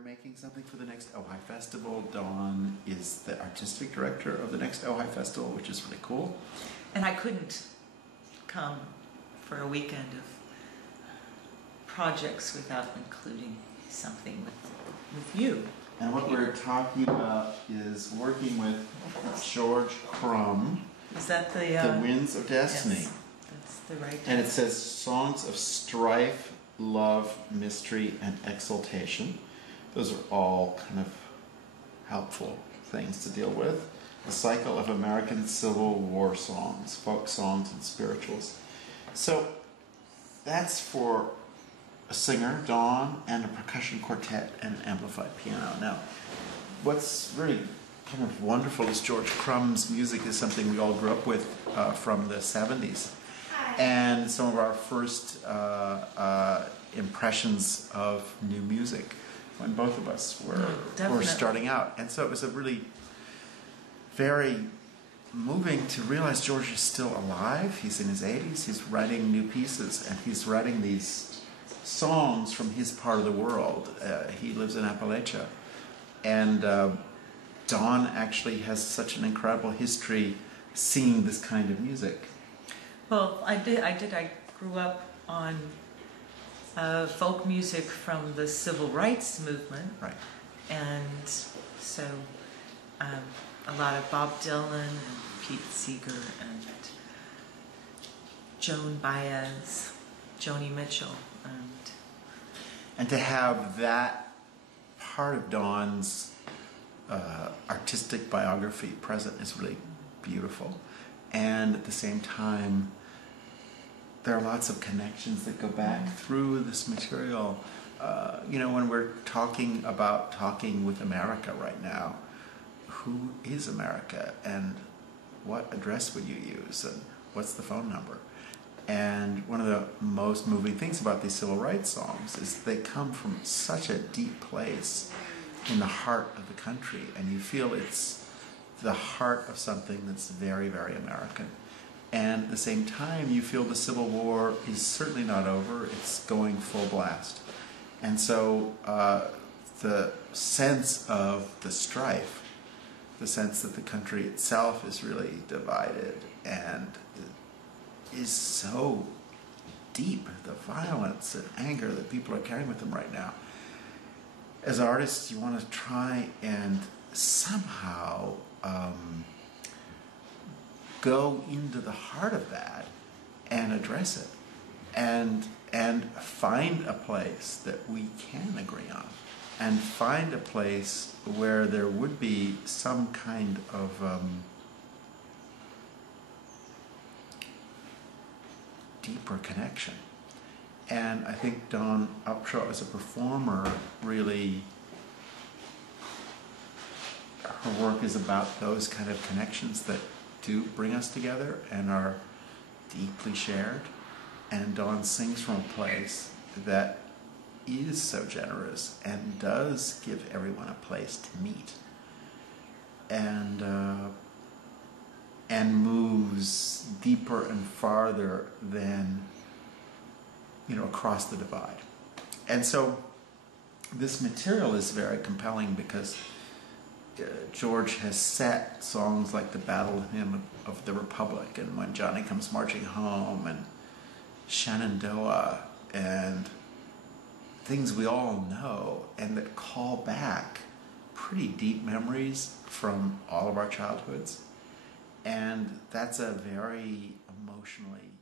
making something for the next Ojai Festival. Dawn is the artistic director of the next Ojai Festival, which is really cool. And I couldn't come for a weekend of projects without including something with you. And what we're talking about is working with George Crumb. Is that the Winds of Destiny? Yes, that's the right. And it says songs of strife, love, mystery, and exaltation. Those are all kind of helpful things to deal with. The cycle of American Civil War songs, folk songs, and spirituals. So that's for a singer, Dawn, and a percussion quartet and an amplified piano. Now, what's really kind of wonderful is George Crumb's music is something we all grew up with from the 70s. And some of our first impressions of new music when both of us were starting out. And so it was a really very moving to realize George is still alive. He's in his 80s. He's writing new pieces, and he's writing these songs from his part of the world. He lives in Appalachia. And Dawn actually has such an incredible history singing this kind of music. Well, I did. I grew up on folk music from the civil rights movement. Right. And so a lot of Bob Dylan and Pete Seeger and Joan Baez, Joni Mitchell. And to have that part of Dawn's artistic biography present is really beautiful. And at the same time, there are lots of connections that go back through this material. You know, when we're talking about talking with America right now, who is America, and what address would you use, and what's the phone number? And one of the most moving things about these civil rights songs is they come from such a deep place in the heart of the country, and you feel it's the heart of something that's very, very American. And at the same time, you feel the Civil War is certainly not over, it's going full blast. And so the sense of the strife, the sense that the country itself is really divided and is so deep, the violence and anger that people are carrying with them right now. As artists, you want to try and somehow go into the heart of that and address it, and find a place that we can agree on, and find a place where there would be some kind of deeper connection. And I think Dawn Upshaw as a performer really, her work is about those kind of connections that do bring us together and are deeply shared. And Dawn sings from a place that is so generous and does give everyone a place to meet, and moves deeper and farther than, you know, across the divide. And so this material is very compelling because George has set songs like the Battle Hymn of the Republic, and When Johnny Comes Marching Home, and Shenandoah, and things we all know and that call back pretty deep memories from all of our childhoods. And that's a very emotionally